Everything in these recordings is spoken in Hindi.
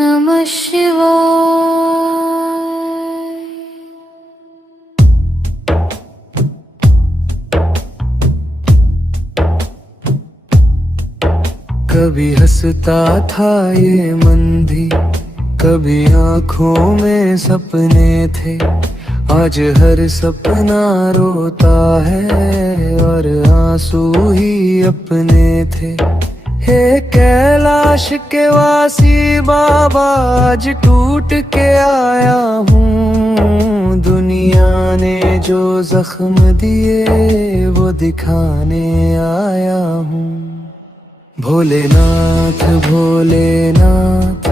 नमः शिवाय। कभी हंसता था ये मन भी, कभी आँखों में सपने थे। आज हर सपना रोता है और आंसू ही अपने थे। हे कैलाश के वासी बाबा, आज टूट के आया हूँ। दुनिया ने जो जख्म दिए वो दिखाने आया हूँ। भोलेनाथ भोलेनाथ,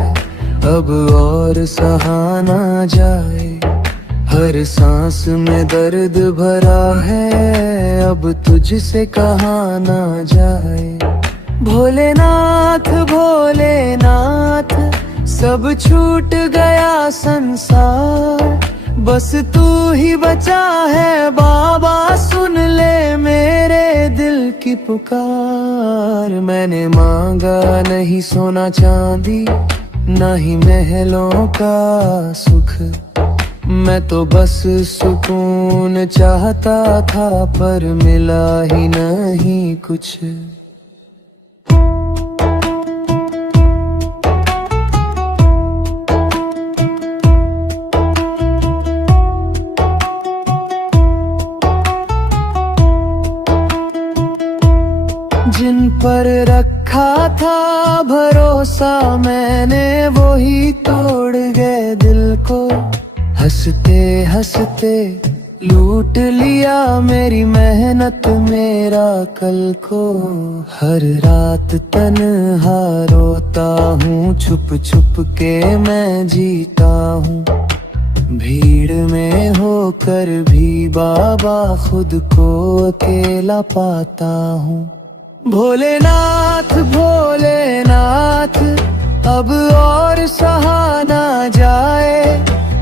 अब और सहा ना जाए। हर सांस में दर्द भरा है, अब तुझसे कहा ना जाए। भोलेनाथ भोलेनाथ, सब छूट गया संसार। बस तू ही बचा है बाबा, सुन ले मेरे दिल की पुकार। मैंने मांगा नहीं सोना चांदी, ना ही महलों का सुख। मैं तो बस सुकून चाहता था, पर मिला ही नहीं कुछ। जिन पर रखा था भरोसा मैंने, वो ही तोड़ गए दिल को। हंसते हंसते लूट लिया मेरी मेहनत मेरा कल को। हर रात तन्हा रोता हूँ, छुप छुप के मैं जीता हूँ। भीड़ में होकर भी बाबा खुद को अकेला पाता हूँ। भोलेनाथ भोलेनाथ, अब और सहा ना जाए।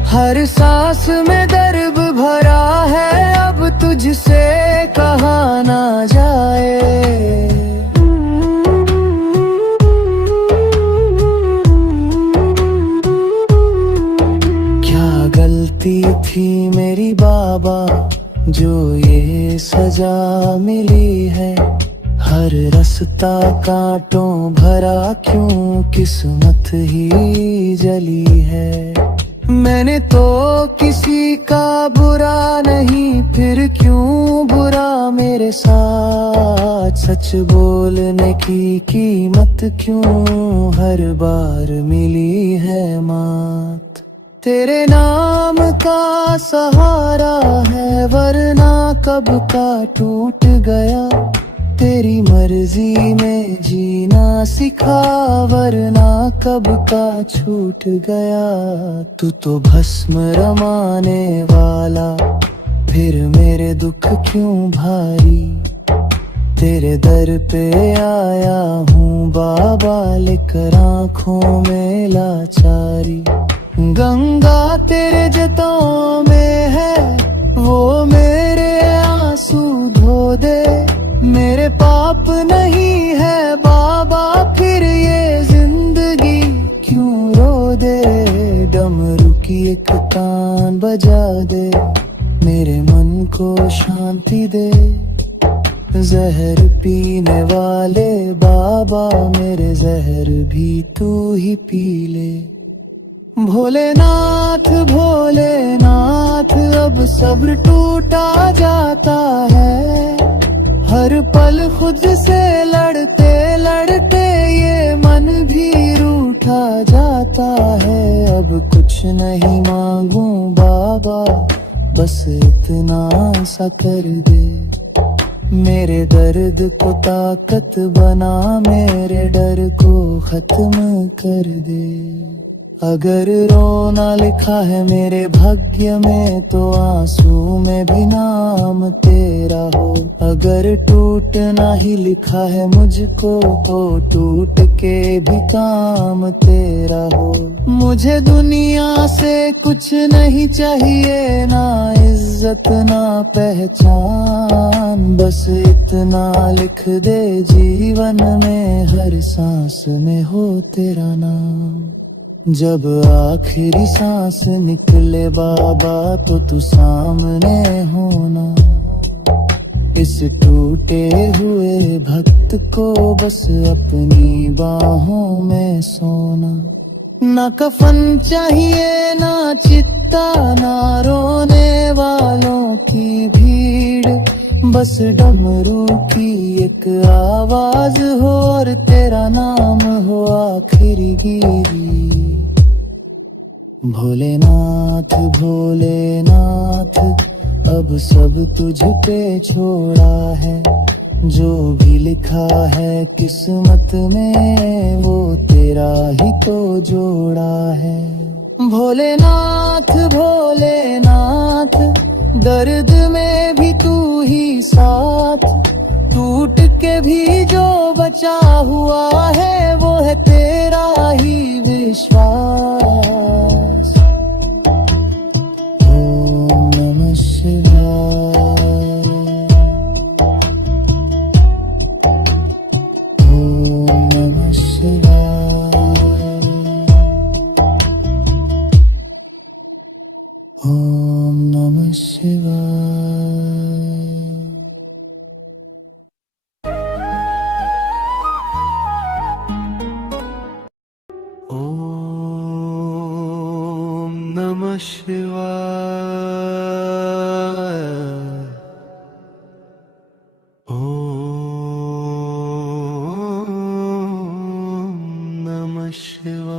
हर सांस में दर्द भरा है, अब तुझसे कहा ना जाए। क्या गलती थी मेरी बाबा, जो ये सजा मिली है। हर रास्ता कांटों भरा, क्यों किस्मत ही जली है। मैंने तो किसी का बुरा नहीं, फिर क्यों बुरा मेरे साथ। सच बोलने की कीमत क्यों हर बार मिली है मात। तेरे नाम का सहारा है, वरना कब का टूट गया। तेरी मर्जी में जीना सिखा, वरना कब का छूट गया। तू तो भस्म रमाने वाला, फिर मेरे दुख क्यों भारी। तेरे दर पे आया हूँ बाबा, लेकर आँखों में लाचारी। गंगा तेरे जताओं में है, वो मेरे आंसू धो दे। मेरे पाप नहीं है बाबा, फिर ये जिंदगी क्यों रो दे। डमरू की एक तान बजा दे, मेरे मन को शांति दे। जहर पीने वाले बाबा, मेरे जहर भी तू ही पी ले। भोलेनाथ भोलेनाथ, अब सब्र टूटा जाता है। हर पल खुद से लड़ते लड़ते ये मन भी रूठा जाता है। अब कुछ नहीं मांगू बाबा, बस इतना सा कर दे। मेरे दर्द को ताकत बना, मेरे डर को खत्म कर दे। अगर रोना लिखा है मेरे भाग्य में, तो आंसू में भी नाम तेरा हो। अगर टूटना ही लिखा है मुझको, तो टूट के भी काम तेरा हो। मुझे दुनिया से कुछ नहीं चाहिए, ना इज्जत ना पहचान। बस इतना लिख दे जीवन में, हर सांस में हो तेरा नाम। जब आखिरी सांस निकले बाबा तो तू सामने होना। इस टूटे हुए भक्त को बस अपनी बाहों में सोना। ना कफन चाहिए ना चित्ता ना रोने वालों की भीड़, बस डमरू की एक आवाज हो और तेरा नाम हो आखिरी गिरी। भोलेनाथ भोलेनाथ अब सब तुझ पे छोड़ा है, जो भी लिखा है किस्मत में वो तेरा ही तो जोड़ा है। भोलेनाथ भोलेनाथ दर्द में भी तू ही साथ, टूट के भी जो बचा हुआ है वो है तेरा ही विश्वास। ओम नमः शिवाय, ओम नमः शिवाय, ओम नमः शिवाय। ओम नमः शिवाय, ओम नमः शिवाय।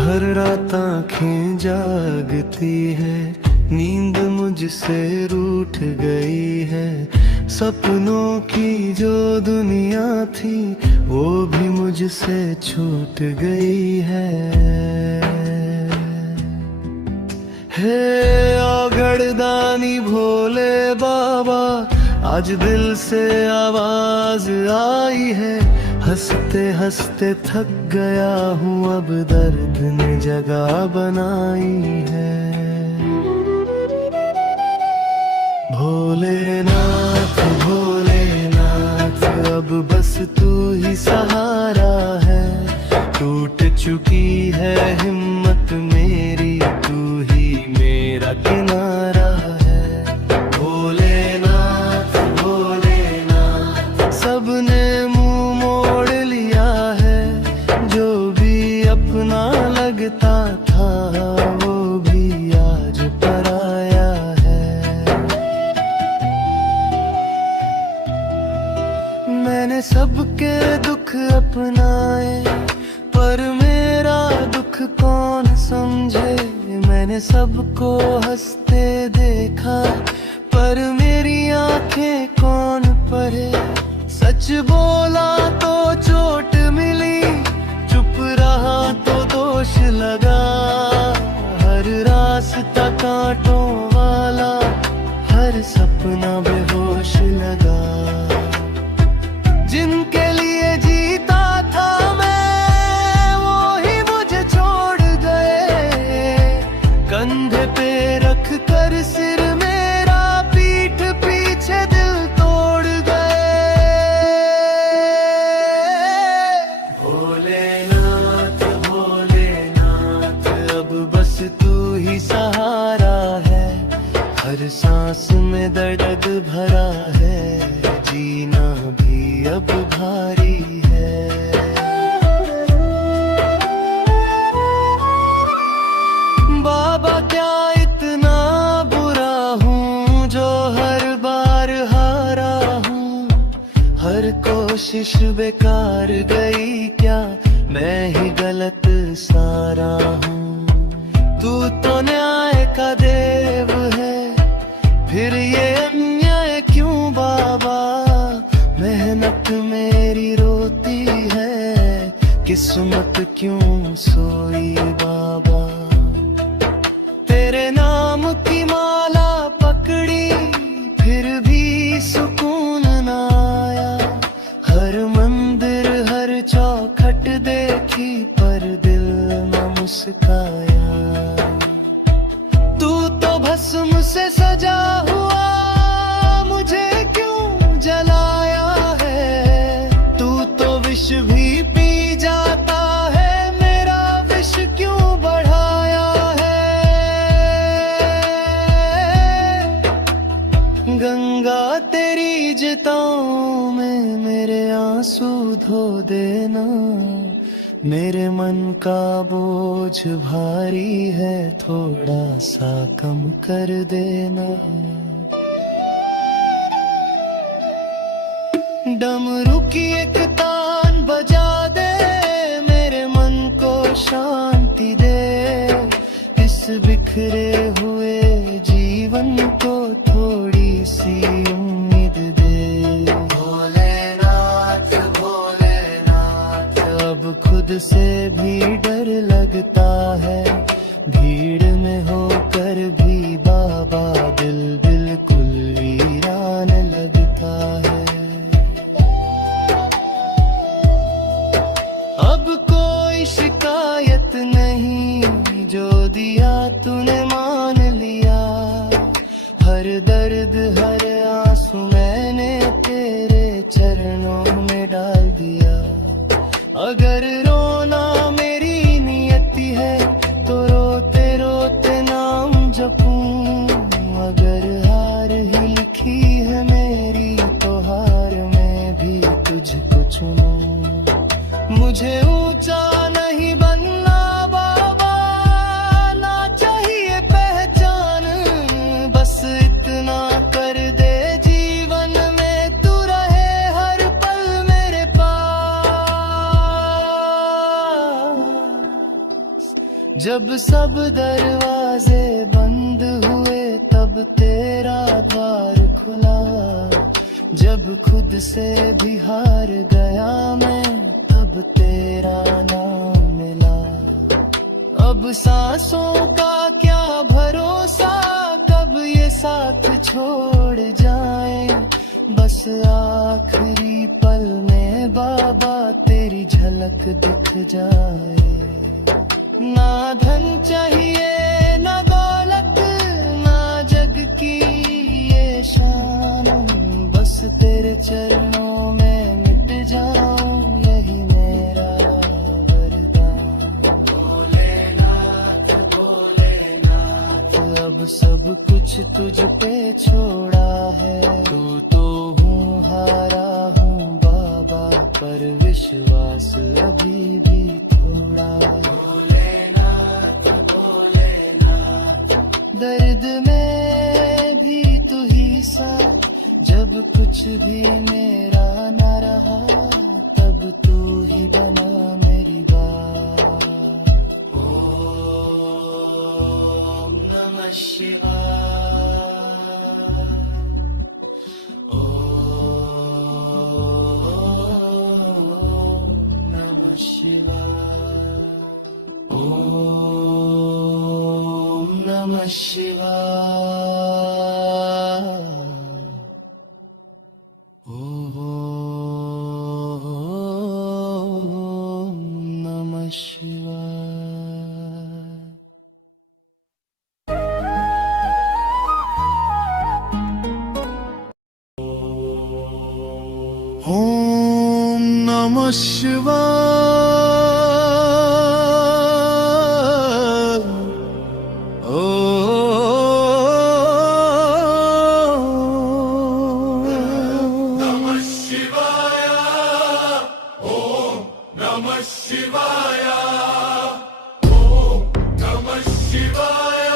हर रात आँखें जागती है, नींद मुझसे रूठ गई है। सपनों की जो दुनिया थी वो भी मुझसे छूट गई है। हे औगड़दानी भोले बाबा, आज दिल से आवाज आई है। हंसते हंसते थक गया हूँ, अब दर्द ने जगह बनाई है। भोलेनाथ भोलेनाथ अब बस तू ही सहारा है। टूट चुकी है हिम्मत मेरी, तू ही मेरा किनारा है। भोलेनाथ भोलेनाथ सबने अपना लगता था वो भी आज पराया है। मैंने सबके दुख अपनाए पर मेरा दुख कौन समझे। मैंने सबको हंसते देखा पर मेरी आंखें कौन पढ़े। सच बोला तो चोट मिली, चुप रहा तो दोष लगा। हर रास्ता कांटों वाला, हर सपना बेहोश लगा। जिनके लिए जीता था मैं वो ही मुझे छोड़ गए। कंधे पे रख कर सिर मेरा, पीठ पीछे दिल तोड़ गए। भोलेनाथ भोलेनाथ अब बस तू ही सहारा है। हर सांस में दर्द भरा है, जीना भी अब भारी है। बाबा क्या इतना बुरा हूँ जो हर बार हारा हूँ। हर कोशिश बेकार गई, क्या मैं ही गलत सारा हूँ। तू तो न्याय का देव है, फिर ये अन्याय क्यों बाबा। मेहनत मेरी रोती है, किस्मत क्यों सोई बाबा। तेरे नाम की माला पकड़ी फिर भी सुकून न आया। हर मंदिर हर चौखट देखी पर मेरे मन का बोझ भारी है, थोड़ा सा कम कर देना। डमरू की एक तान बजा दे, मेरे मन को शांति दे। इस बिखरे हुए जीवन को थोड़ी सी उम्मीद दे। भोलेनाथ भोलेनाथ, अब खुद से भी डर लगता है। भीड़ में होकर भी बाबा दिल बिल्कुल वीरान लगता है। अब कोई शिकायत नहीं, जो दिया तूने मान लिया। हर दर्द हर आंसू मैंने तेरे चरणों में डाल दिया। अगर रोना मेरी नियति है तो रोते रोते नाम जपूं। अगर हार ही लिखी है मेरी तो हार में भी तुझको चुनूं। मुझे ऊंचा नहीं बनना बाबा, ना चाहिए पहचान। बस इतना कर दे जीवन में तू रहे हर पल मेरे पास। जब सब दरवाजे बंद हुए तब तेरा द्वार खुला। जब खुद से भी हार गया मैं तब तेरा नाम मिला। अब सांसों का क्या भरोसा, कब ये साथ छोड़ जाए। बस आखिरी पल में बाबा तेरी झलक दिख जाए। ना धन चाहिए ना दौलत, ना जग की ये शान। बस तेरे चरणों में मिट जाऊं, यही मेरा वरदान। भोलेनाथ भोलेनाथ, अब सब कुछ तुझ पे छोड़ा है। तू तो हूँ हारा हूँ बाबा, पर विश्वास अभी भी थोड़ा। भोलेनाथ भोलेनाथ, दर्द में भी तू ही साथ। जब कुछ भी मेरा न रहा तब तू ही बना मेरी बात। ओम नमः शिवाय, ओम नमः शिवाय, ओम नमः शिवाय। ओम नमः शिवाय, ओम नमः शिवाय, ओम नमः शिवाय, ओम नमः शिवाय,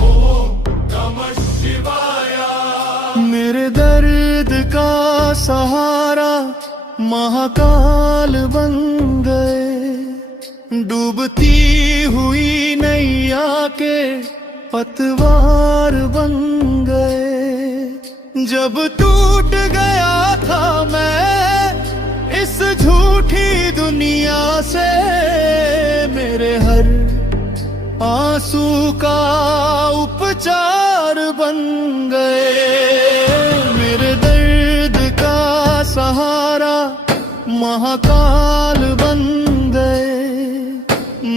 ओम नमः शिवाय। मेरे दर्द का सहारा महाकाल बन गए। डूबती हुई नैया के पतवार बन गए। जब टूट गया था मैं इस झूठी दुनिया से, मेरे हर आंसू का उपचार बन गए। मेरे दर्द का सहारा महाकाल बन गए।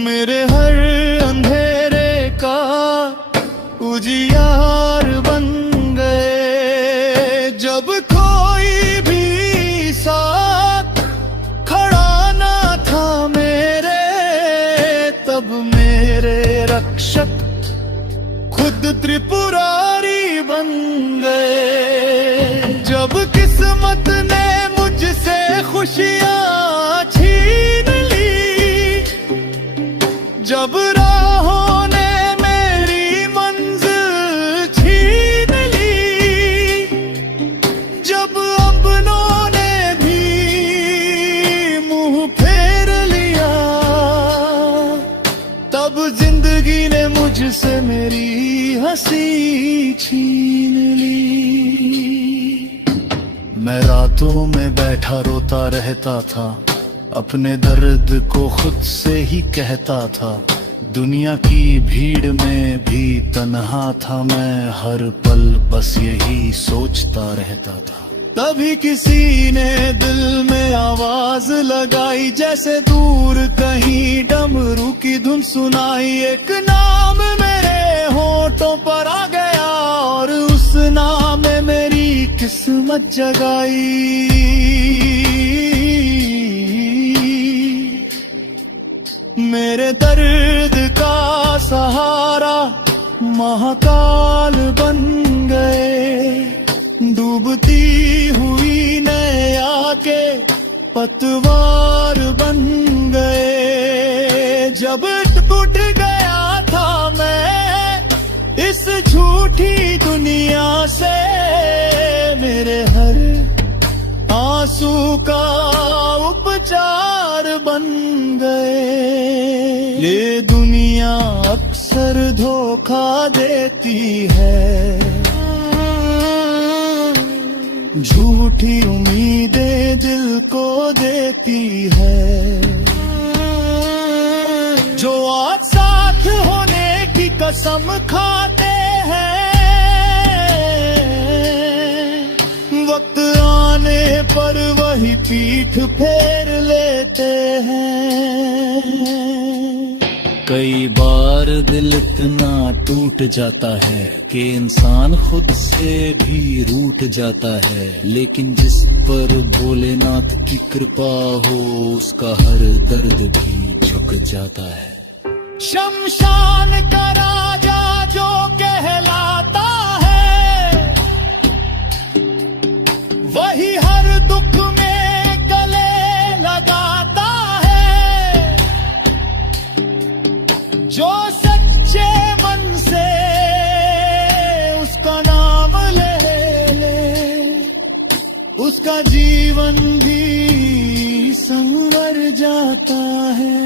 मेरे हर अंधेरे का उजियार बन गए। जब कोई भी साथ खड़ा ना था मेरे, तब मेरे रक्षक खुद त्रिपुरारी बन गए। जब किस्मत ने मुझसे खुशियाँ छीन मुझसे मेरी हंसी छीन ली। मैं रातों में बैठा रोता रहता था, अपने दर्द को खुद से ही कहता था। दुनिया की भीड़ में भी तन्हा था मैं, हर पल बस यही सोचता रहता था। तभी किसी ने दिल में आवाज लगाई, जैसे दूर कहीं डमरू की धुन सुनाई। एक नाम मेरे होठों पर आ गया और उस नाम में मेरी किस्मत जगाई। मेरे दर्द का सहारा महाकाल बन गए, डूबती हुई नैया के पतवार बन गए। जब टूट गया था मैं इस झूठी दुनिया से, मेरे हर आंसू का उपचार बन गए। ये दुनिया अक्सर धोखा देती है, झूठी उम्मीदें दिल को देती है। जो आज साथ होने की कसम खाते हैं, वक्त आने पर वही पीठ फेर लेते हैं। कई बार दिल इतना टूट जाता है कि इंसान खुद से भी रूठ जाता है, लेकिन जिस पर भोलेनाथ की कृपा हो उसका हर दर्द भी झुक जाता है। शमशान का राजा जो कहलाता है, वही हर दुख में गले लगाता है। जो सच्चे मन से उसका नाम ले, उसका जीवन भी संवर जाता है।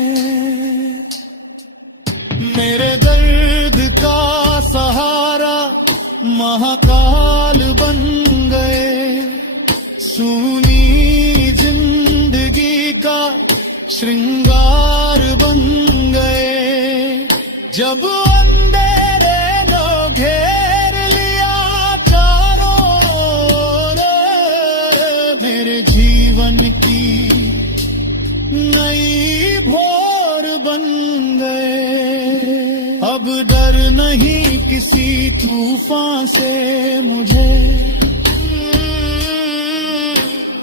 मेरे दर्द का सहारा महाकाल बन गए, सूनी जिंदगी का श्रृंगार बन गए। जब अंधेरे ने घेर लिया चारों ओर, मेरे जीवन की नई भोर बन गए। अब डर नहीं किसी तूफान से मुझे,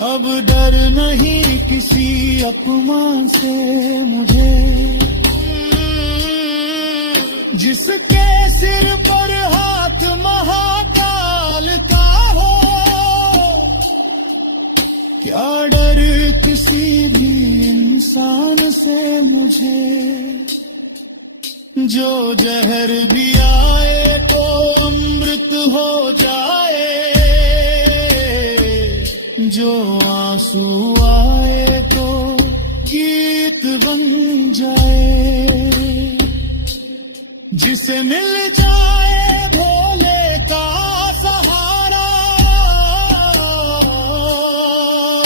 अब डर नहीं किसी अपमान से मुझे। जिसके सिर पर हाथ महाकाल का हो, क्या डर किसी भी इंसान से मुझे। जो जहर भी आए तो अमृत हो जाए, जो आंसू आए तो गीत बन जाए। जिसे मिल जाए भोले का सहारा,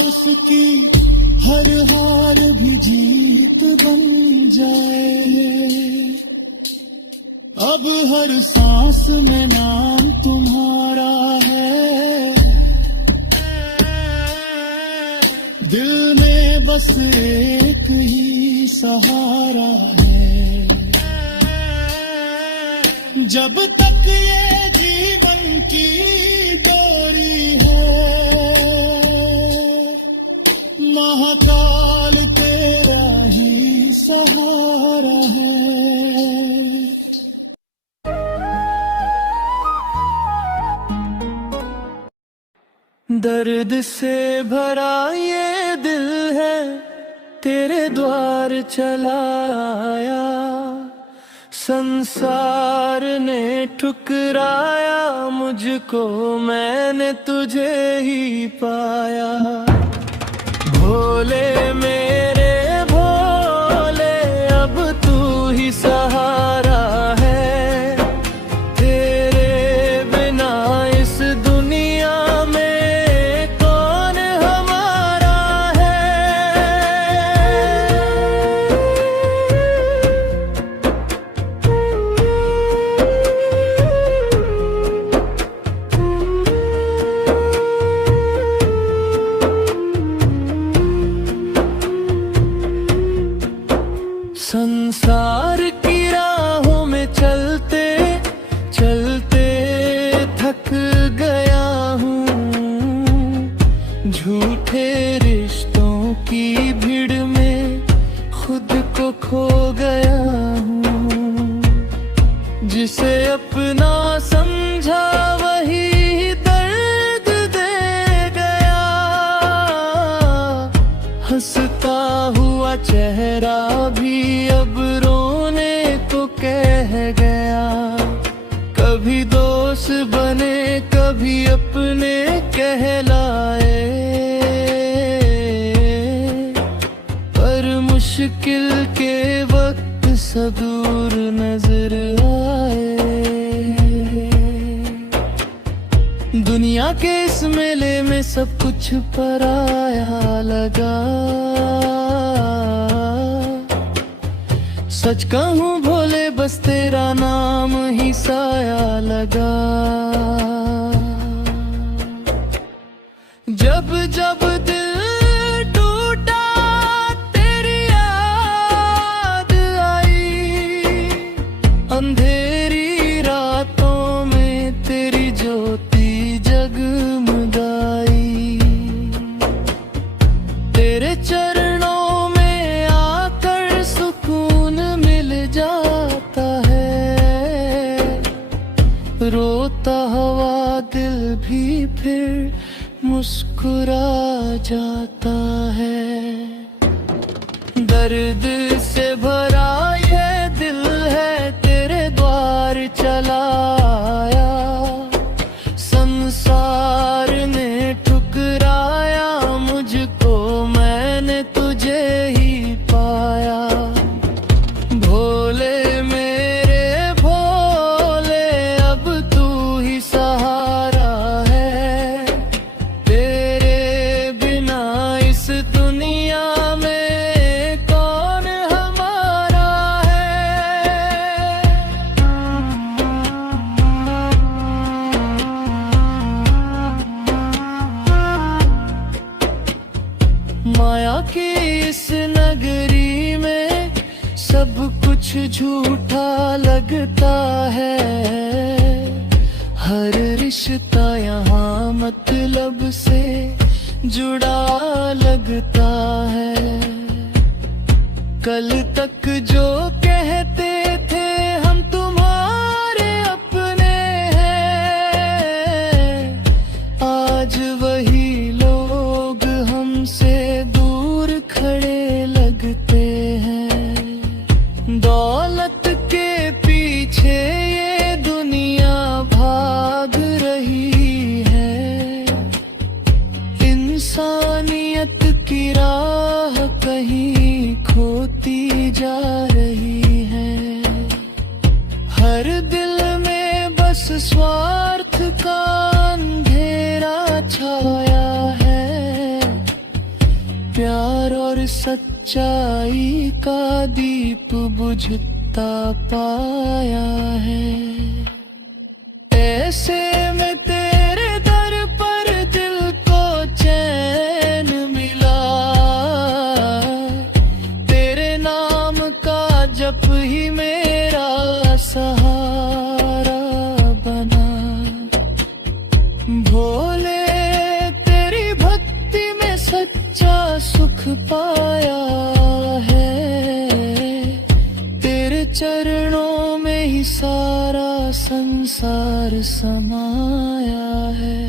उसकी हर हार भी जीत बन जाए। अब हर सांस में नाम तुम्हारा है, दिल में बस एक ही सहारा है। जब तक ये जीवन की डोरी है, महाकाल तेरा ही सहारा है। दर्द से भरा ये दिल है, तेरे द्वार चला आया। संसार ने ठुकराया मुझको, मैंने तुझे ही पाया। भोले मेरे भोले, अब तू ही सहारा है। संसार की राहों में चलते चलते थक गया हूँ, झूठे रिश्तों की भीड़ में खुद को खो गया हूँ। जिसे अपना समझा वही दर्द दे गया, हंसता हुआ चेहरा भी अब रोने को कह गया। कभी दोस्त बने कभी अपने कहलाए, पर मुश्किल के वक्त सब दूर नजर आए। दुनिया के इस मेले में सब कुछ पराया लगा, सच कहूँ भोले बस तेरा नाम ही साया लगा। जब जब दिल टूटा तेरी याद आई, अंधेरी रातों में तेरी ज्योति जगमगाई। तेरे चरणों में आकर सुकून मिल जाता है, रोता हुआ दिल भी फिर मुस्कुरा जाता है। दर्द से भरा ये दिल है तेरे द्वार चला आया, संसार ने ठुकराया मुझको, मैंने तुझे ही पाया। भोले मेरे भोले अब तू ही सहारा है, तेरे बिना इस दुनिया में कौन हमारा है। माया की इस नगरी में सब कुछ झूठा लगता है, हर रिश्ता यहाँ मतलब से जुड़ा लगता है। कल तक जो कहते थे हम तुम्हारे अपने हैं, आज वही लोग हमसे दूर खड़े लगते हैं। दौलत के पीछे ये दुनिया भाग रही है, इंसानियत की राह कहीं खोती जा रही है। हर दिल में बस स्वार्थ का अंधेरा छाया है, प्यार और सच्चाई का दीप बुझता पाया है। ऐसे में तेरे दर पर दिल को चैन मिला, तेरे नाम का जप ही मेरा सहारा बना। भोले तेरी भक्ति में सच्चा सुख पाया है, तेरे चरणों में ही सारा संसार समाया है।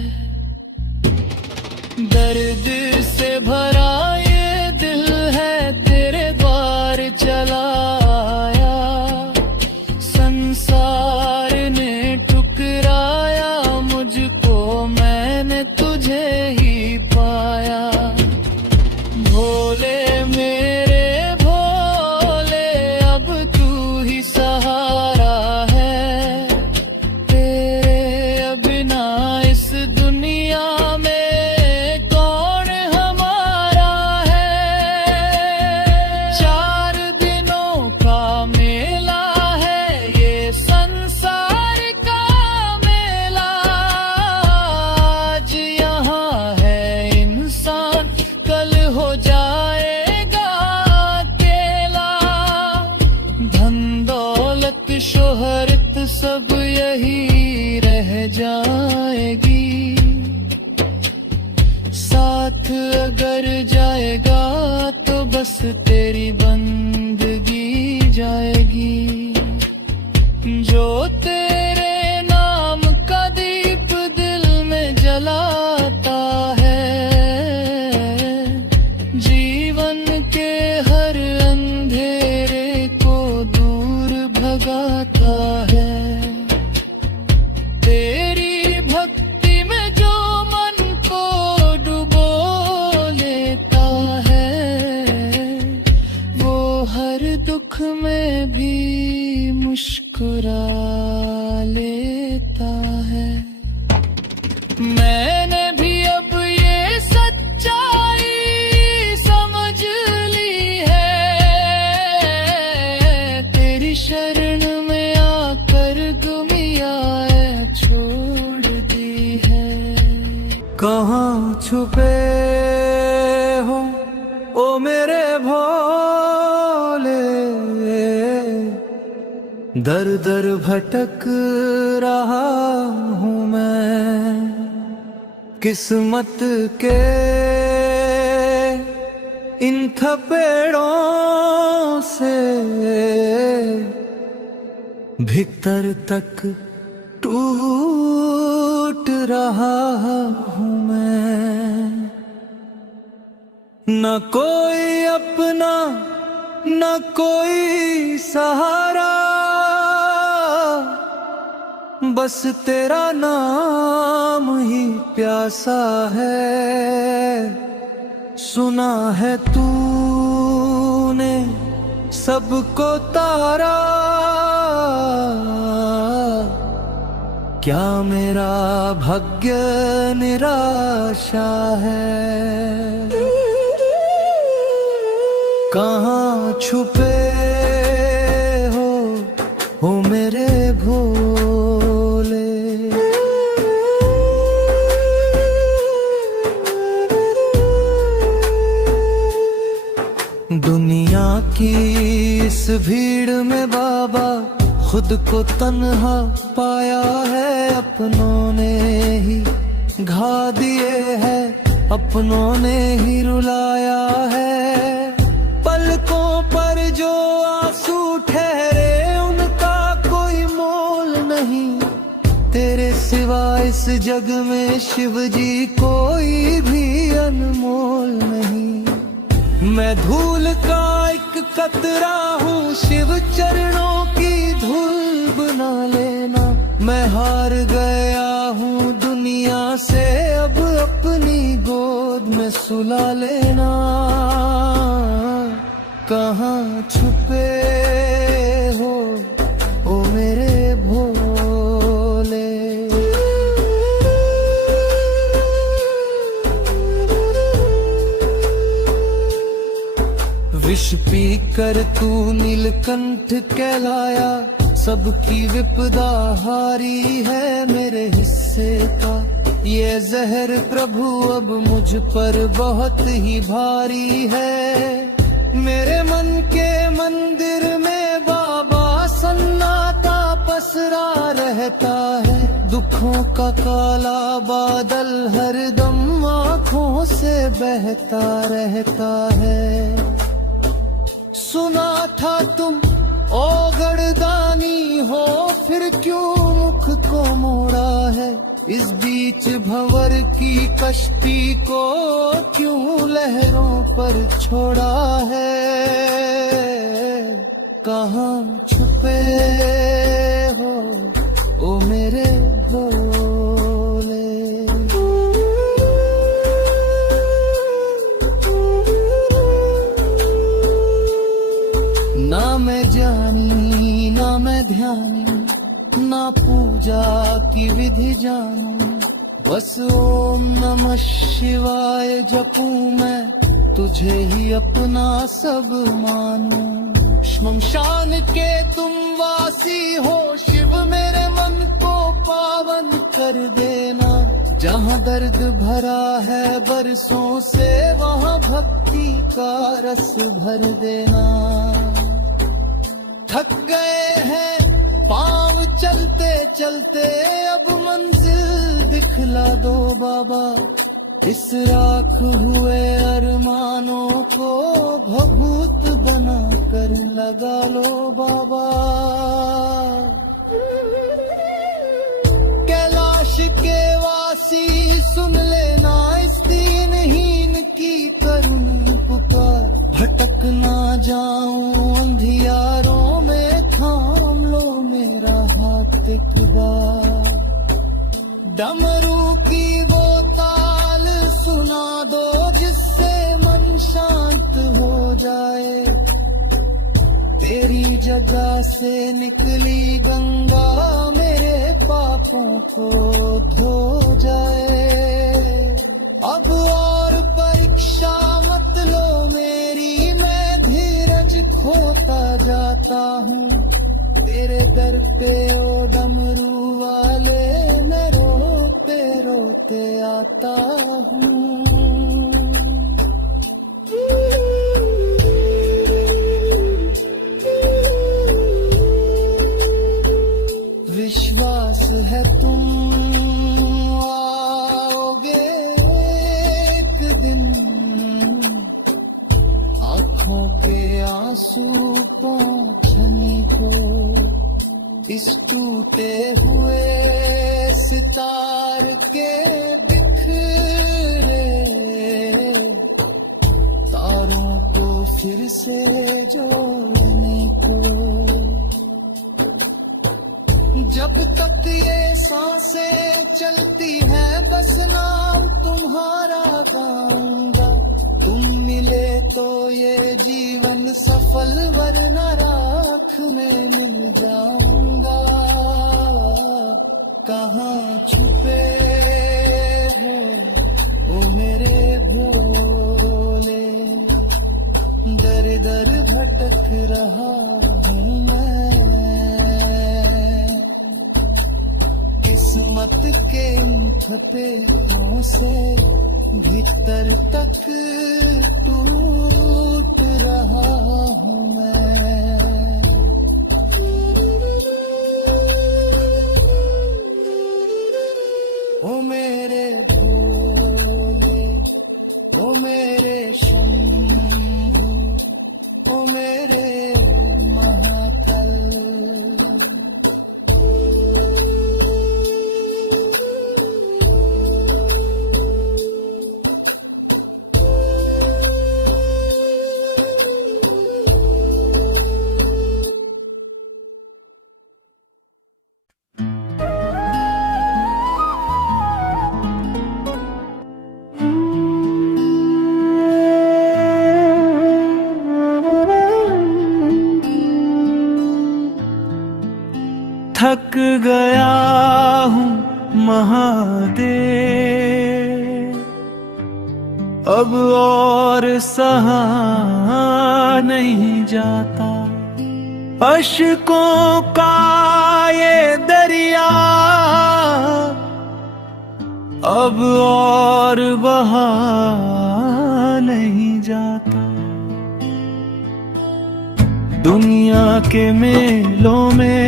दर्द से भरा ये दिल है तेरे द्वार चला आया, संसार ने ठुकराया मुझको, मैंने तुझे ही पाया। भोले मेरे भोले अब तू ही सहारा है, तेरे बिना इस दुनिया सब यही रह जाएगी। साथ अगर जाएगा तो बस तेरी बंदगी जाएगी। जो तेरे नाम का दीप दिल में जलाता है, जीवन के हर अंधेरे को दूर भगाता है। तेरी भक्ति में जो मन को डुबो लेता है, वो हर दुख में भी मुस्कुरा लेता है। मैंने भी अब ये सच्चाई समझ ली है, तेरी शरण में आकर गुमियाए छोड़ दी है। कहाँ छुपे हो ओ मेरे भोले, दर दर भटक रहा हूँ मैं। किस्मत के इन थपेड़ों से भीतर तक टूट रहा हूँ मैं। न कोई अपना न कोई सहारा, बस तेरा नाम ही प्यासा है। सुना है तूने सबको तारा, क्या मेरा भाग्य निराशा है। कहाँ छुपे हो मेरे भोले। दुनिया की इस भीड़ में बाबा खुद को तन्हा पाया है। अपनों ने ही घा दिए हैं, अपनों ने ही रुलाया है। पलकों पर जो आंसू ठहरे उनका कोई मोल नहीं। तेरे सिवा इस जग में शिव जी कोई भी अनमोल नहीं। मैं धूल का एक कतरा हूँ, शिव चरणों की धूल बना लेना। मैं हार गया हूँ दुनिया से, अब अपनी गोद में सुला लेना। कहाँ छुपे हो ओ मेरे भोले। विष पी कर तू नीलकंठ कहलाया, सबकी विपदा हारी है मेरे हिस्से का। ये जहर प्रभु अब मुझ पर बहुत ही भारी है। मेरे मन के मंदिर में बाबा सन्नाटा पसरा रहता है। दुखों का काला बादल हरदम आँखों से बहता रहता है। सुना था तुम ओगड़दानी हो, फिर क्यों मुख को मोड़ा है। इस बीच भंवर की कश्ती को क्यों लहरों पर छोड़ा है। कहाँ छुपे हो ओ मेरे भोले। ना मैं जानी ना मैं ध्यानी, ना पूजा की विधि जानूं। बस ओम नमः शिवाय जपूं मैं, तुझे ही अपना सब मानूं। श्मशान के तुम वासी हो शिव, मेरे मन को पावन कर देना। जहाँ दर्द भरा है बरसों से, वहाँ भक्ति का रस भर देना। थक गए हैं पाँव चलते चलते अब मंजिल दिखला दो बाबा, इस राख हुए अरमानों को भभूत बना कर लगा लो बाबा। कैलाश के वासी सुन लेना इस दीनहीन की करुण पुकार, भटक ना जाऊं अंधियारों में, थाम लो मेरा हाथ एक बार। डमरू की वो ताल सुना दो जिससे मन शांत हो जाए, तेरी जगह से निकली गंगा मेरे पापों को धो जाए। अब और परीक्षा मत लो मेरी, मैं धीरज खोता जाता हूँ, तेरे दर पे ओ डमरू वाले मैं रोते रोते आता हूँ। विश्वास है तुम आओगे एक दिन, आँखों के आंसू पोंछने को, इस टूटे हुए सितार के बिखरे तारों को फिर से जोड़ने को। जब तक ये सांसें चलती हैं बस नाम तुम्हारा गाऊंगा, तुम मिले तो ये जीवन सफल वरना राख में मिल जाऊंगा। कहाँ छुपे हो ओ मेरे भोले, दर दर भटक रहा हूँ मैं, किस्मत के इन फतेहों से भीतर तक टूट रहा हूँ मैं। ओ मेरे भोले, ओ मेरे शंभू, ओ मेरे महाकाल। थक गया हूँ महादेव, अब और सहा नहीं जाता, अश्कों का ये दरिया अब और बहा नहीं जाता। दुनिया के मेलों में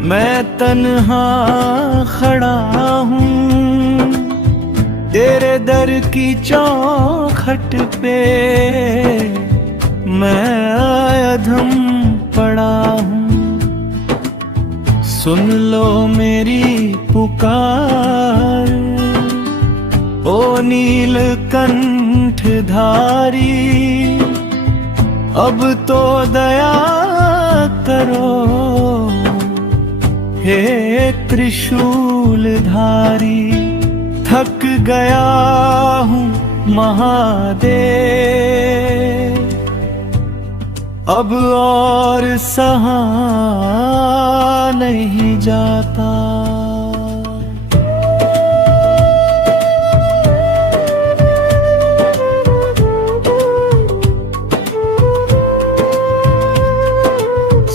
मैं तन्हा खड़ा हूँ, तेरे दर की चौखट पे मैं अधम पड़ा हूँ। सुन लो मेरी पुकार ओ नीलकंठ धारी, अब तो दया करो हे त्रिशूल धारी। थक गया हूँ महादेव, अब और सहा नहीं जाता।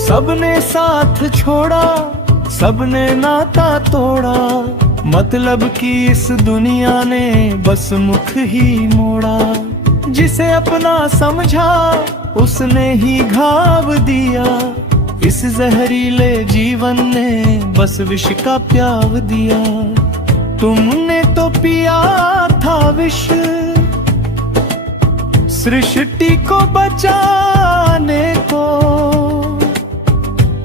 सबने साथ छोड़ा, सबने नाता तोड़ा, मतलब कि इस दुनिया ने बस मुख ही मोड़ा। जिसे अपना समझा उसने ही घाव दिया, इस जहरीले जीवन ने बस विष का प्याव दिया। तुमने तो पिया था विष सृष्टि को बचाने को,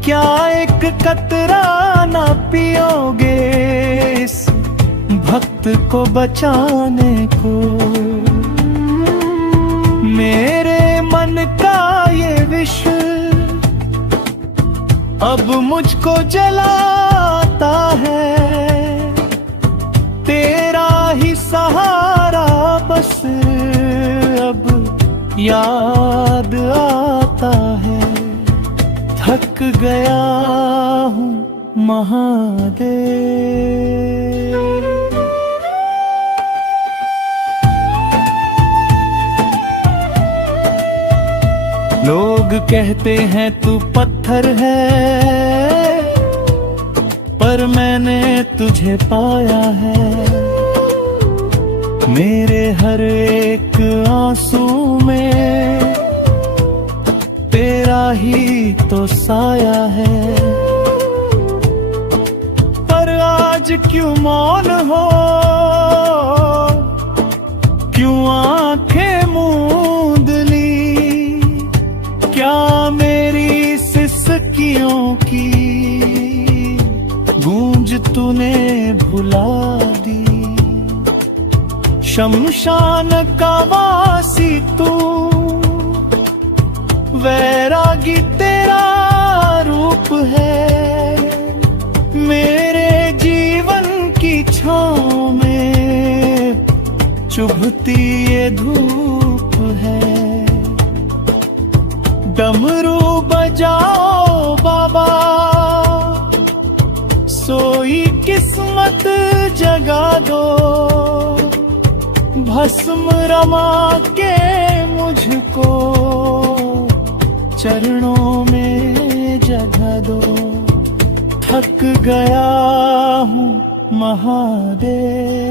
क्या एक कतरा ना पियोगे इस भक्त को बचाने को। मेरे मन का ये विष अब मुझको जलाता है, तेरा ही सहारा बस अब याद आता है। थक गया हूँ महादेव। लोग कहते हैं तू पत्थर है, पर मैंने तुझे पाया है। मेरे हर एक आंसू में तेरा ही तो साया है। पर आज क्यों मौन हो, क्यों आंखें मूंद ली, क्या मेरी सिसकियों की गूंज तूने भुला दी। शमशान का वासी तू, वैरागी तेरा रूप है। मेरे जीवन की छाँव में चुभती ये धूप है। डमरू बजाओ बाबा, सोई किस्मत जगा दो। भस्म रमा के मुझको चरणों में जगह दो। थक गया हूँ महादेव।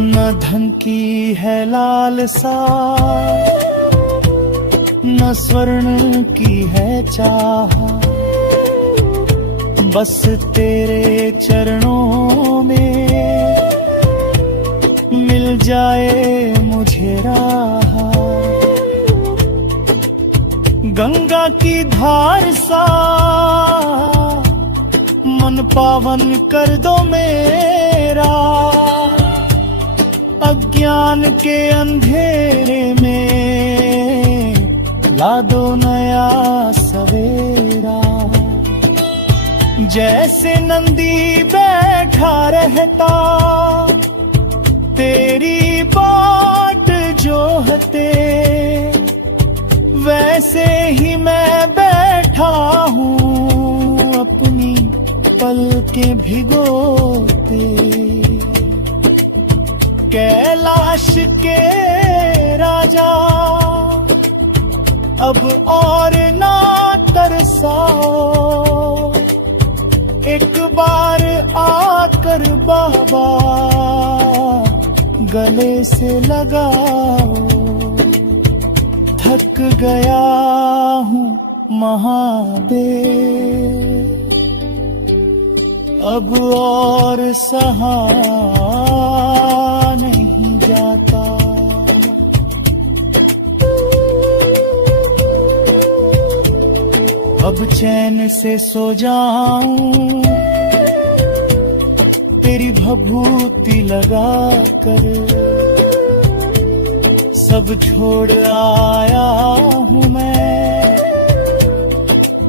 न धन की है लालसा, न स्वर्ण की है चाह, बस तेरे चरणों में मिल जाए मुझे राह। गंगा की धार सा मन पावन कर दो मेरा। अज्ञान के अंधेरे में ला दो नया सवेरा। जैसे नंदी बैठा रहता तेरी बाट जोहते, वैसे ही मैं बैठा हूँ अपनी पलकें भिगोते। कैलाश के राजा अब और ना तरसाओ, एक बार आकर बाबा गले से लगाओ। थक गया हूँ महादेव, अब और सहा नहीं जाता। अब चैन से सो जाऊं तेरी भभूति लगा कर। सब छोड़ आया हूँ मैं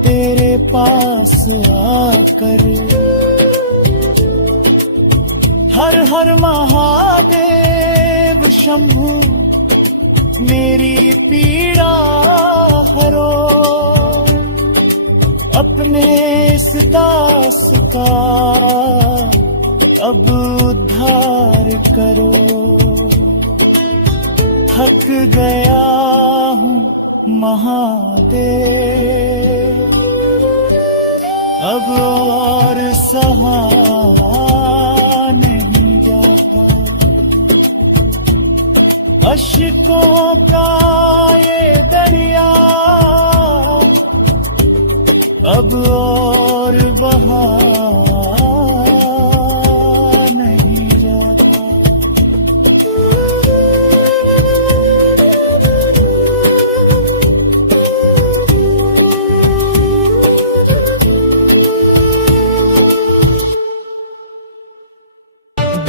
तेरे पास आकर। हर हर महादेव शंभु मेरी पीड़ा हरो। अपने इस दास का अब उद्धार करो। थक गया हूँ महादेव, अब और सहा नहीं जाता, अश्कों का ये दरिया अब और बहा नहीं जाता।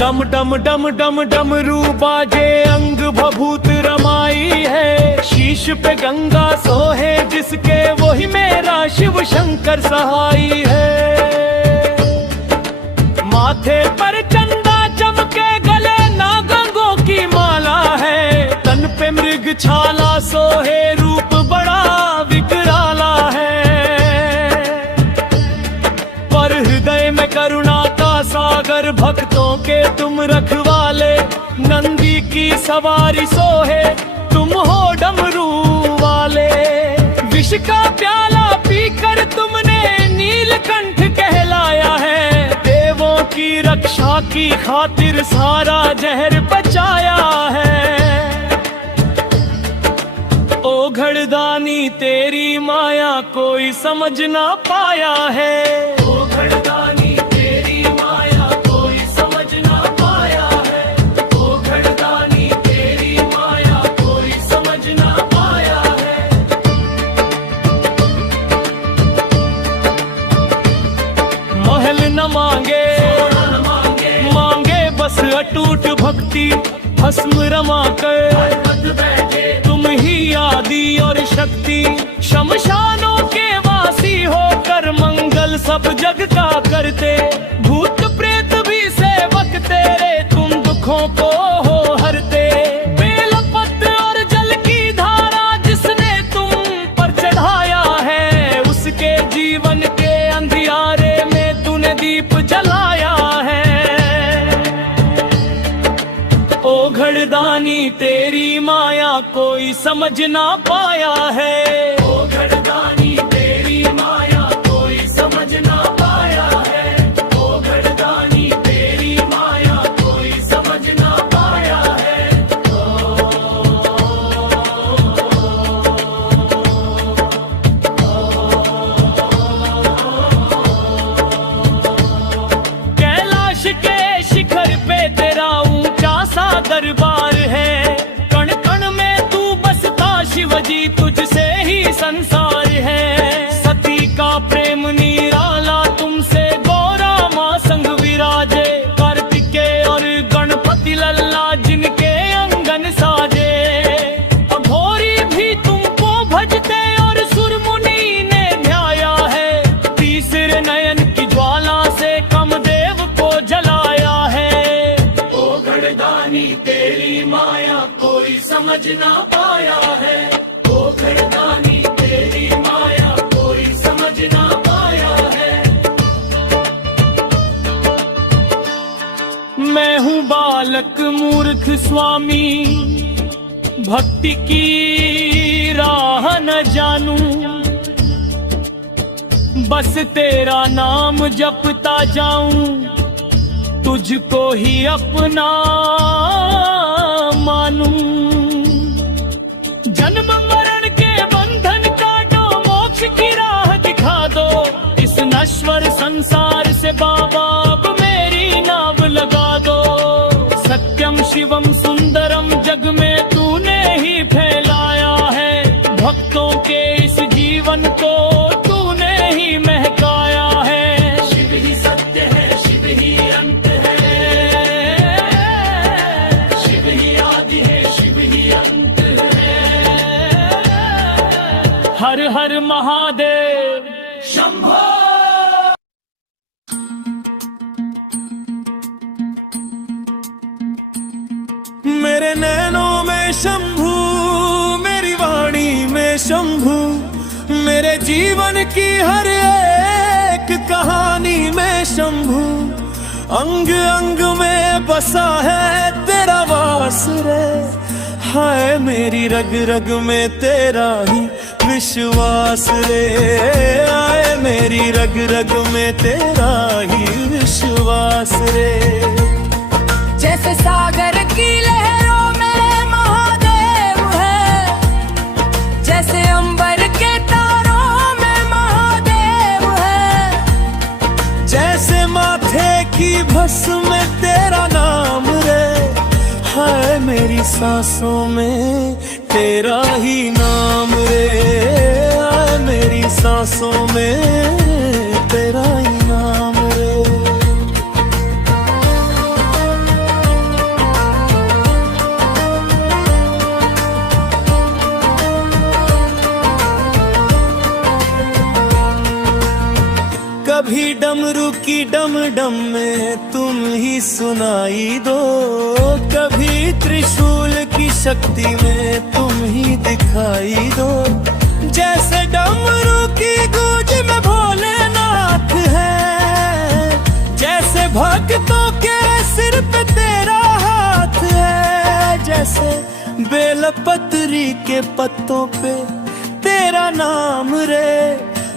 डम डम डम डम डमरू बाजे अंग भभूत रमाई है, शीश पे गंगा सोहे जिसके वही मेरा शिव शंकर सहाई है। माथे पर चंदा चमके गले नागंगों की माला है, तन पे मृग छाला सोहे रूप बड़ा विकराला है। पर हृदय में करुणा का सागर भक्तों के तुम रखवाले, नंदी की सवारी सोहे तुम हो डमरू वाले। विष का प्याला पीकर तुमने नीलकंठ कहलाया है, देवों की रक्षा की खातिर सारा जहर बचाया है। ओ घड़दानी तेरी माया कोई समझ ना पाया है, ओ घड़दानी तेरी माया कोई समझ ना पाया है, ओ घड़दानी तेरी माया कोई समझ ना पाया है। महल न मांगे मांगे बस अटूट भक्ति, भस्म रमा कर तुम ही आदि और शक्ति। शमशानों के वासी होकर मंगल सब जग का करते, भूत प्रेत भी सेवक तेरे तुम दुखों को हो हरते। बेलपत्र और जल की धारा जिसने तुम पर चढ़ाया है, उसके जीवन के अंधियारे में तूने दीप जलाया है। ओ घड़दानी तेरी माया कोई समझ ना पाया है, ओ घड़दानी तेरी माया कोई समझ ना पाया है, ओ घड़दानी तेरी माया कोई समझ ना पाया है। कैलाश के शिखर पे तेरा ऊंचा सा दरबार है, कण कण में तू बसता शिवजी तुझसे ही संसार है। सती का प्रेम निराला तुमसे गौरा माँ संग विराजे, कार्तिकेय और गणपति लल्ला जिनके अंगन साजे। अघोरी भी तुमको भजते और सुरमुनि ने ध्याया है, तीसरे नयन की ज्वाला से कामदेव को जलाया है। ओ घड़दानी तेरी माया कोई समझ ना पाया है, ओ घड़दानी तेरी माया कोई समझ ना पाया है। मैं हूँ बालक मूर्ख स्वामी, भक्ति की राह न जानूं, बस तेरा नाम जपता जाऊं, तुझको ही अपना मानूं। जन्म मरण के बंधन काटो, मोक्ष की राह दिखा दो, इस नश्वर संसार से बाबा अब मेरी नाव लगा दो। सत्यम शिवम सुंदरम जग में तूने ही फैलाया है, भक्तों के इस जीवन को तूने ही महकाया है। शिव ही सत्य है, शिव ही अंत है, शिव ही आदि है, शिव ही अंत है। हर हर महादेव शंभो। मेरे नैनों में शंभू, मेरी वाणी में शंभू, मेरे जीवन की हर एक कहानी में शंभू। अंग अंग में बसा है तेरा वास रे, हाय मेरी रग रग में तेरा ही विश्वास रे, आए मेरी रग रग में तेरा ही विश्वास रे। जैसे सागर की लहरों में महादेव है, जैसे अंबर के तारों में महादेव है, जैसे माथे की भस्म में तेरा नाम रे। हाय मेरी सांसों में तेरा ही नाम रे। हाय मेरी सांसों में तेरा ही नाम रे। कभी डमरू की डम डम में तुम ही सुनाई दो, कभी त्रिशूल की शक्ति में तुम ही दिखाई दो। जैसे डमरू की गूंज में भोलेनाथ है, जैसे भक्तों के सिर पे तेरा हाथ है, जैसे बेलपत्री के पत्तों पे तेरा नाम रे।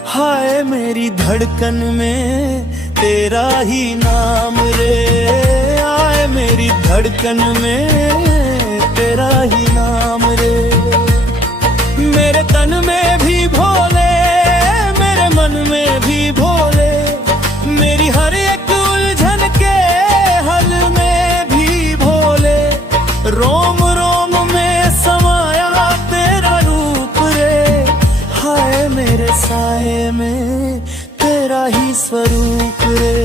हाय मेरी धड़कन में तेरा ही नाम रे। हाय मेरी धड़कन में तेरा ही नाम रे। मेरे तन में भी भोले, मेरे मन में भी भोले, मेरी हर एक उलझन के हल में भी भोले। रोम रोम में समाया तेरा रूप रे। हाय मेरे साए में तेरा ही स्वरूप रे।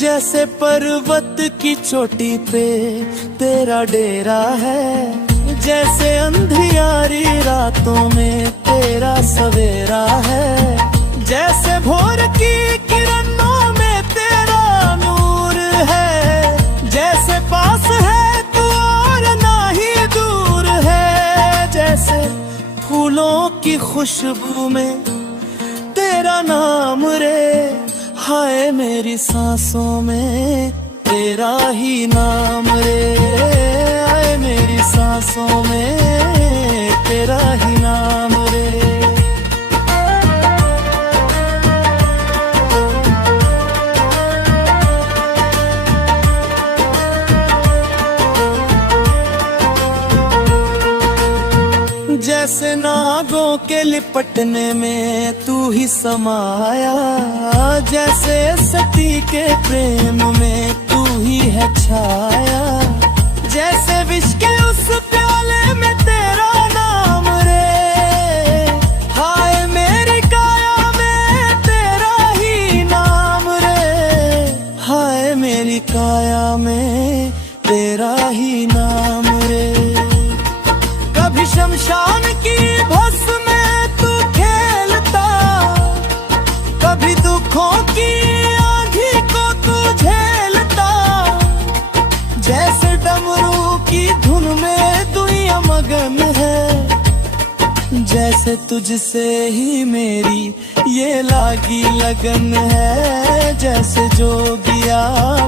जैसे पर्वत की चोटी पे तेरा डेरा है, जैसे अंधियारी रातों में तेरा सवेरा है, जैसे भोर की किरणों में तेरा नूर है, जैसे पास है तू और ना ही दूर है, जैसे फूलों की खुशबू में तेरा नाम रे। हाय मेरी सांसों में तेरा ही नाम रे। हाय मेरी सांसों में तेरा ही नाम रे। जैसे नागों के लिपटने में तू ही समाया, जैसे सती के प्रेम में तू ही है छाया, जैसे विष के उस प्याले में तेरा नाम रे। हाय मेरी काया में तेरा ही नाम रे। हाय मेरी काया में तेरा ही नाम रे। कभी शमशान की भस्म में तू खेलता, कभी दुखों की आंधी को तू झेलता, जैसे डमरू की धुन में दुनिया मगन है, जैसे तुझसे ही मेरी ये लागी लगन है, जैसे जोगिया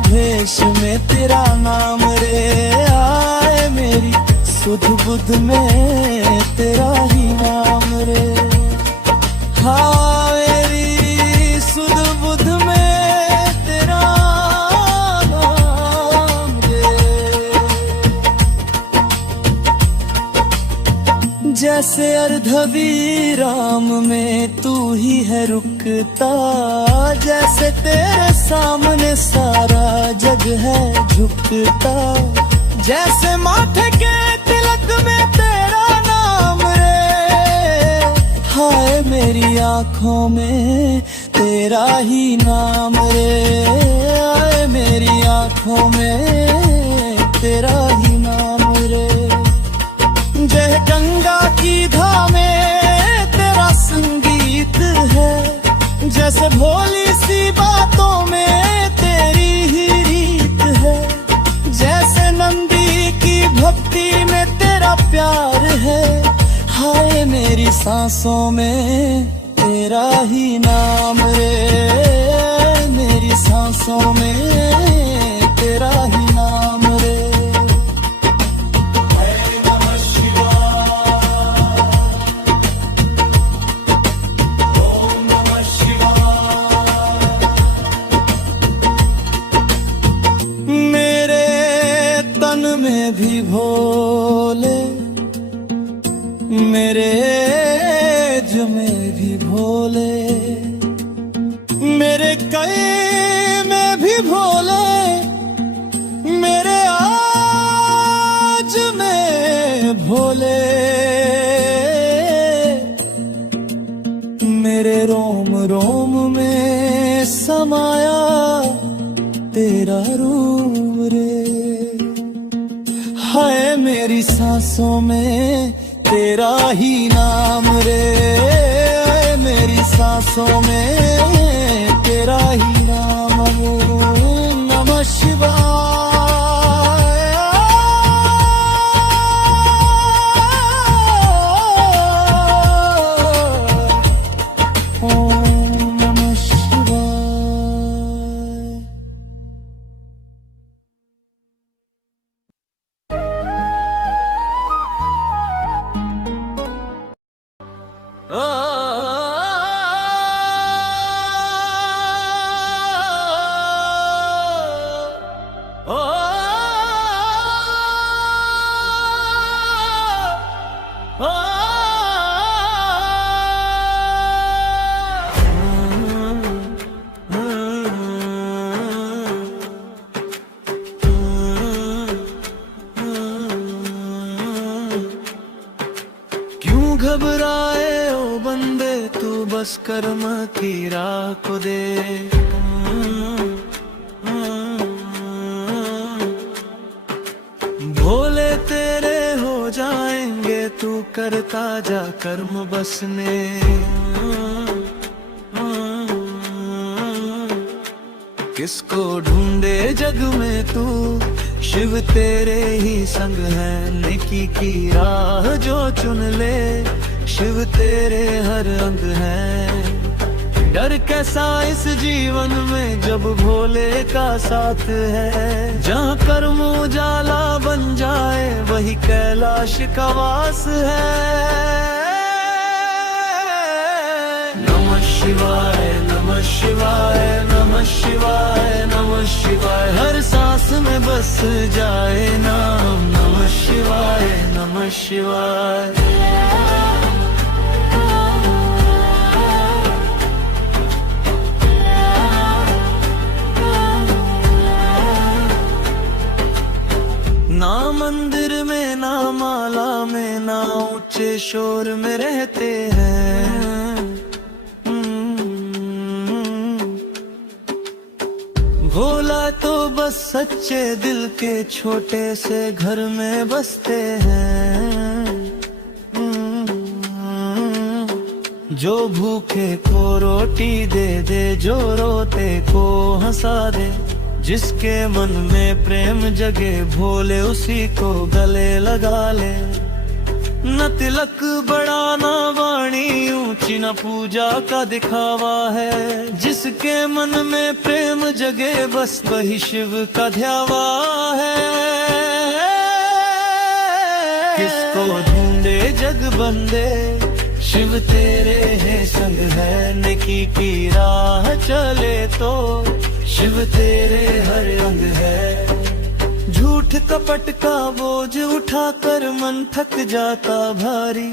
भेष में तेरा नाम रे। आए मेरी सुध बुध में तेरा ही नाम रे। हाँ मेरी सुध बुध में तेरा नाम रे। जैसे अर्धवीराम में तू ही है रुकता, जैसे तेरे सामने सारा जग है झुकता, जैसे माथे के तिलक में तेरा नाम रे। हाय मेरी आँखों में तेरा ही नाम रे। हाय मेरी आँखों में तेरा ही नाम रे। जय गंगा की धामें तेरा संगीत है, जैसे भोली सी बातों में तेरी ही रीत है, जैसे नंदी की भक्ति में तेरा प्यार है। हाय मेरी सांसों में तेरा ही नाम रे। मेरी सांसों में में भी भोले, मेरे एज में भी भोले, मेरे कई में भी भोले, मेरे आज में भोले, मेरे रोम रोम में समाया तेरा रूप रे। हाय मेरी सांसों में तेरा ही नाम रे, मेरी सांसों में तेरा ही नाम रे। नमः शिवाय। ओम नमः शिवाय। क्यों घबराए ओ बंदे, तू बस कर्म की राह को दे। भोले तेरे हो जाएंगे, तू करता जा कर्म बसने। किसको ढूंढे जग में तू, शिव तेरे ही संग है। नेकी की राह जो चुन ले, शिव तेरे हर अंग है। डर कैसा इस जीवन में जब भोले का साथ है। जहाँ कर्म उजाला बन जाए, वही कैलाश का वास है। नमः शिवाय, नमः शिवाय, नमः शिवाय, नमः शिवाय। हर सांस में बस जाए नाम नमः शिवाय, नमः शिवाय। ना मंदिर में, ना माला में, ना ऊंचे शोर में रहते हैं। भोला तो बस सच्चे दिल के छोटे से घर में बसते हैं। जो भूखे को रोटी दे दे, जो रोते को हंसा दे। जिसके मन में प्रेम जगे, भोले उसी को गले लगा ले। न तिलक बड़ा ना वाणी ऊंची, न पूजा का दिखावा है। जिसके मन में प्रेम जगे, बस वही शिव का ध्यावा है। किसको ढूंढे जग बंदे, शिव तेरे है संग है। नेकी की राह चले तो, शिव तेरे हर अंग है। झूठ कपट का बोझ उठाकर मन थक जाता भारी।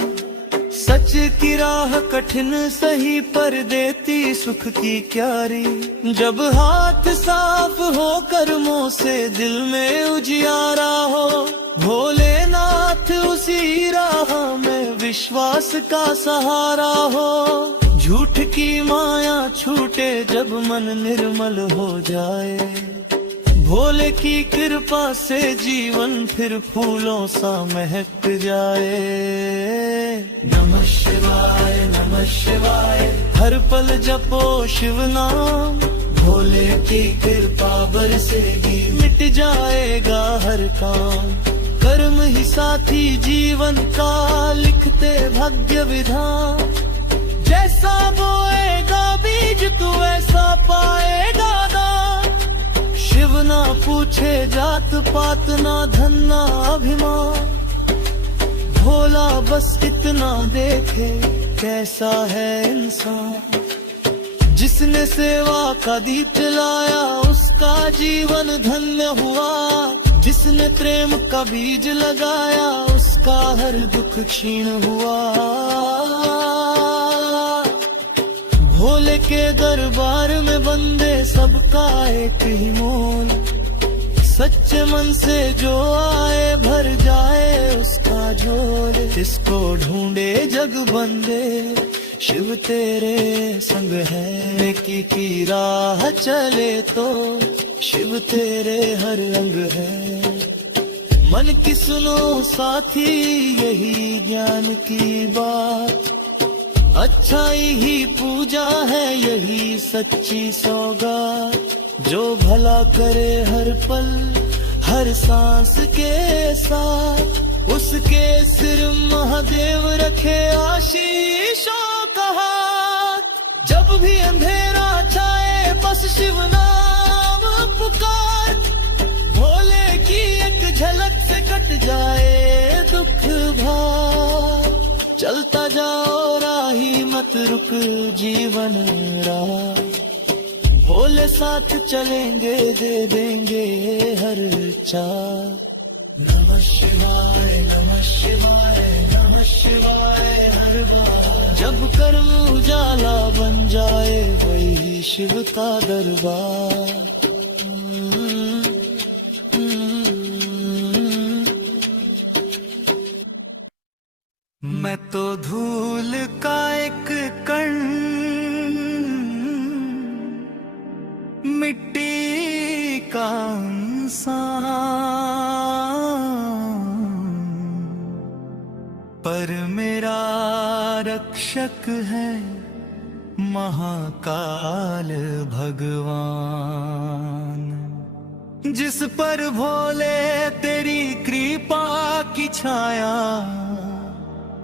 सच की राह कठिन सही, पर देती सुख की क्यारी। जब हाथ साफ हो कर्मों से, दिल में उजियारा हो। भोलेनाथ उसी राह में विश्वास का सहारा हो। झूठ की माया छूटे जब मन निर्मल हो जाए। भोले की कृपा से जीवन फिर फूलों सा महक जाए। नमः शिवाय, नमः शिवाय। हर पल जपो शिव नाम, भोले की कृपा बरसेगी, मिट जाएगा हर काम। कर्म ही साथी जीवन का, लिखते भाग्य विधान। जैसा बोएगा बीज तू वैसा पाएगा दान। शिव ना पूछे जात पात, ना धन ना अभिमान। भोला बस इतना देखे कैसा है इंसान। जिसने सेवा का दीप जलाया, उसका जीवन धन्य हुआ। जिसने प्रेम का बीज लगाया उसका हर दुख क्षीण हुआ। भोले के दरबार में बंदे सबका एक ही मोल, सच्चे मन से जो आए भर जाए उसका झोल। जिसको ढूंढे जग बंदे शिव तेरे संग है, नेकी की राह चले तो शिव तेरे हर अंग है। मन की सुनो साथी यही ज्ञान की बात, अच्छाई ही पूजा है यही सच्ची सौगात। जो भला करे हर पल हर सांस के साथ, उसके सिर महादेव रखे आशीषों का हाथ। जब भी अंधेरा छाए बस शिव नाम पुकार, भोले की एक झलक से कट जाए दुख भार। चलता जाओ राही मत रुक जीवन राह, भोले साथ चलेंगे दे देंगे हर चाह। नमः शिवाय नमः शिवाय नमः शिवाय हर बार। जब कर्म उजाला बन जाए वही शिव का दरबार। मैं तो धूल का एक कण, मिट्टी का इंसान, पर मेरा रक्षक है महाकाल भगवान। जिस पर भोले तेरी कृपा की छाया,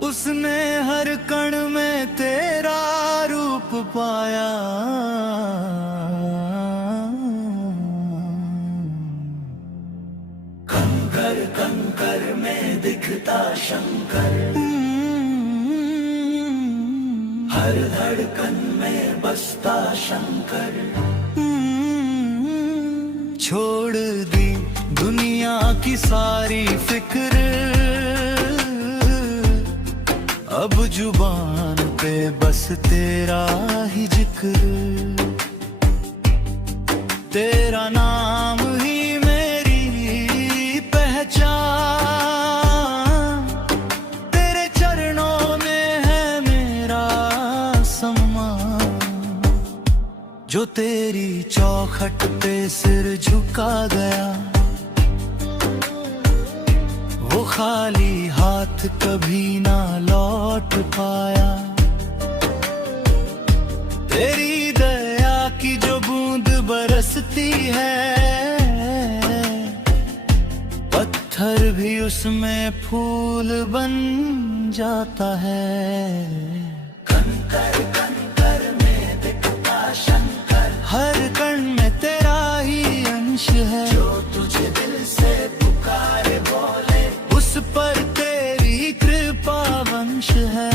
उसने हर कण में तेरा रूप पाया। कंकर कंकर में दिखता शंकर, हर धड़कन में बसता शंकर। छोड़ दी दुनिया की सारी फिक्र, अब जुबान पे बस तेरा ही जिक्र। तेरा नाम ही मेरी पहचान, तेरे चरणों में है मेरा सम्मान। जो तेरी चौखट पे सिर झुका गया, वो खाली हाथ कभी ना लौट पाया। तेरी दया की जो बूंद बरसती है, पत्थर भी उसमें फूल बन जाता है। कंकर कंकर में दिखता शंकर, हर कण में तेरा ही अंश है। जो तुझे दिल से पुकारे बोले, उस पर तेरी कृपा वंश है।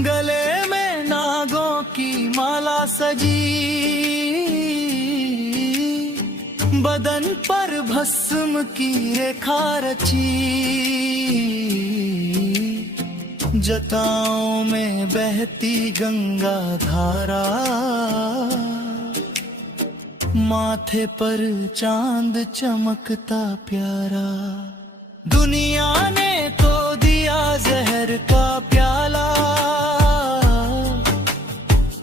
गले में नागों की माला सजी, बदन पर भस्म की रेखा रची। जटाओं में बहती गंगा धारा, माथे पर चांद चमकता प्यारा। दुनिया ने तो दिया जहर का प्याला,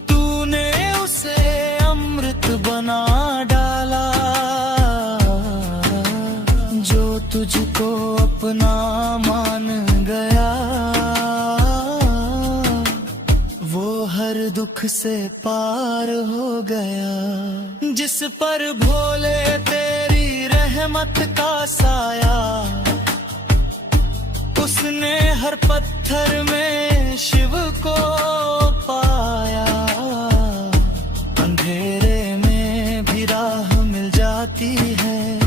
तूने उसे अमृत बना डाला। जो तुझको अपना मान गया, वो हर दुख से पार हो गया। जिस पर भोले तेरी रहमत का साया, उसने हर पत्थर में शिव को पाया। अंधेरे में भी राह मिल जाती है,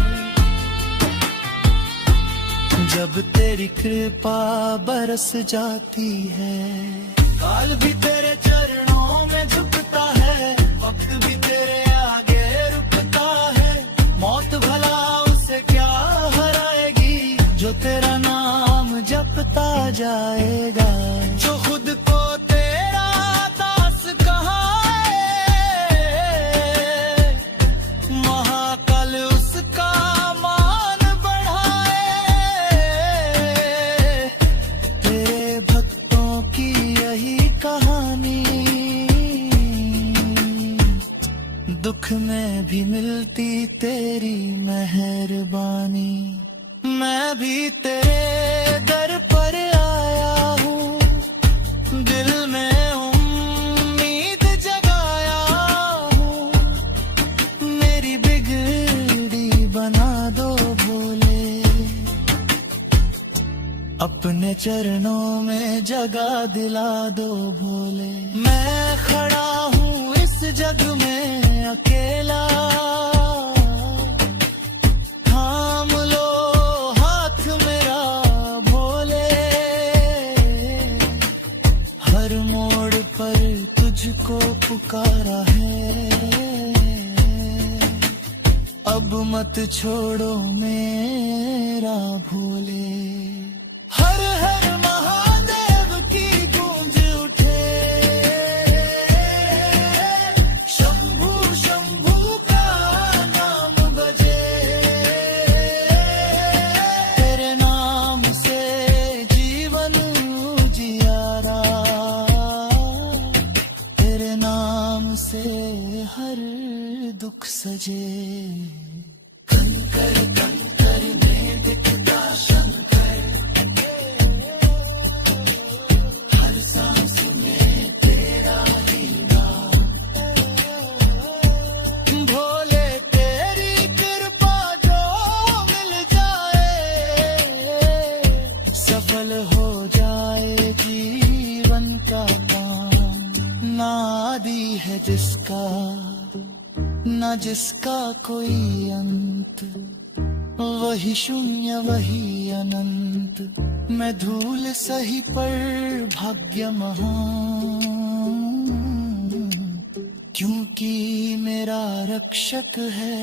जब तेरी कृपा बरस जाती है, काल भी तेरे चरणों में झुकता है, वक्त भी तेरे आगे रुकता है। मौत भला उसे क्या हराएगी, जो तेरा नाम जपता जाएगा। जो खुद को तेरा दास कहाए, महाकाल उसका मान बढ़ाए। तेरे भक्तों की यही कहानी, दुख में भी मिलती तेरी मेहरबानी। मैं भी तेरे दर पर आया हूँ, दिल में उम्मीद जगाया हूँ। मेरी बिगड़ी बना दो भोले, अपने चरणों में जगह दिला दो भोले। मैं खड़ा हूँ इस जग में अकेला, थाम लो हाथ मेरा भोले। हर मोड़ पर तुझको पुकारा है, अब मत छोड़ो मेरा भोले। हर हर महादेव की गूंज उठे, शंभू शंभू का नाम बजे। तेरे नाम से जीवन उजियारा, तेरे नाम से हर दुख सजे। कंकर कंकर में दिखता शंकर, हर सांस में तेरा ही नाम। भोले तेरी कृपा जो मिल जाए, सफल हो जाए जीवन का काम। ना आदि है जिसका, ना जिसका कोई अंत, वही शून्य वही अनंत। मैं धूल सही पर भाग्य महान, क्योंकि मेरा रक्षक है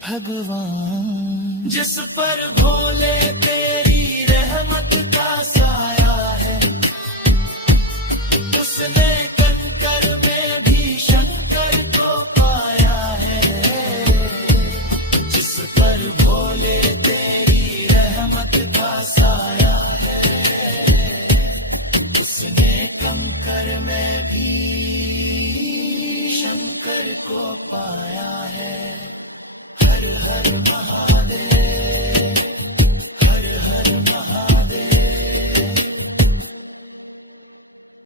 भगवान। जिस पर भोले तेरी रहमत का साया है, उसने कंकर में भी शंकर को पाया है। जिस पर भोले तेरी रहमत का साया है, उसने कंकर में भी शंकर को पाया है। हर हर महादेव।